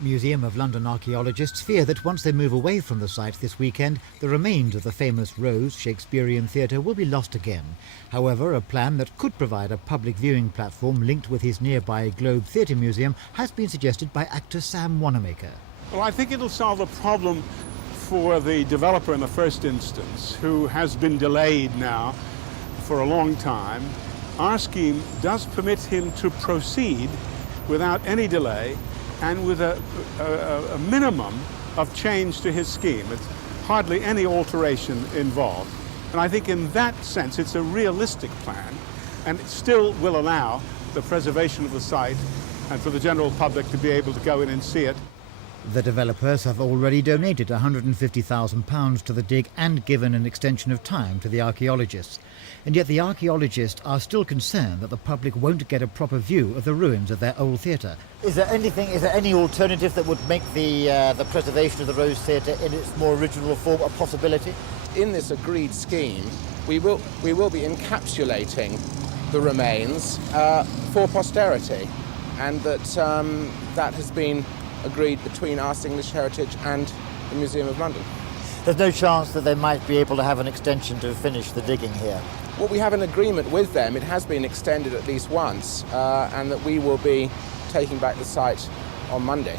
Museum of London archaeologists fear that once they move away from the site this weekend, the remains of the famous Rose Shakespearean Theatre will be lost again. However, a plan that could provide a public viewing platform linked with his nearby Globe Theatre Museum has been suggested by actor Sam Wanamaker. Well, I think it'll solve a problem for the developer in the first instance, who has been delayed now for a long time. Our scheme does permit him to proceed without any delay and with a minimum of change to his scheme. It's hardly any alteration involved. And I think in that sense it's a realistic plan, and it still will allow the preservation of the site and for the general public to be able to go in and see it. The developers have already donated £150,000 to the dig and given an extension of time to the archaeologists. And yet the archaeologists are still concerned that the public won't get a proper view of the ruins of their old theatre. Is there any alternative that would make the preservation of the Rose Theatre in its more original form a possibility? In this agreed scheme, we will be encapsulating the remains for posterity, and that has been agreed between us, English Heritage, and the Museum of London. There's no chance that they might be able to have an extension to finish the digging here? Well, we have an agreement with them. It has been extended at least once, and that we will be taking back the site on Monday.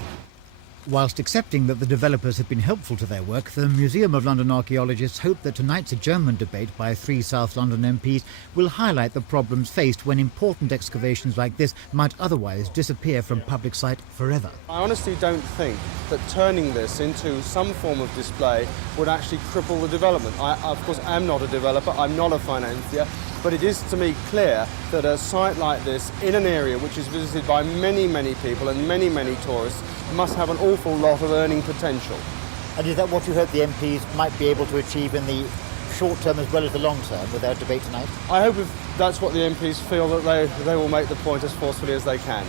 Whilst accepting that the developers have been helpful to their work, the Museum of London archaeologists hope that tonight's adjournment debate by 3 South London MPs will highlight the problems faced when important excavations like this might otherwise disappear from public sight forever. I honestly don't think that turning this into some form of display would actually cripple the development. I, of course, am not a developer, I'm not a financier, but it is to me clear that a site like this in an area which is visited by many, many people and many, many tourists must have an awful lot of earning potential. And is that what you hope the MPs might be able to achieve in the short term as well as the long term with their debate tonight? I hope if that's what the MPs feel, that they will make the point as forcefully as they can.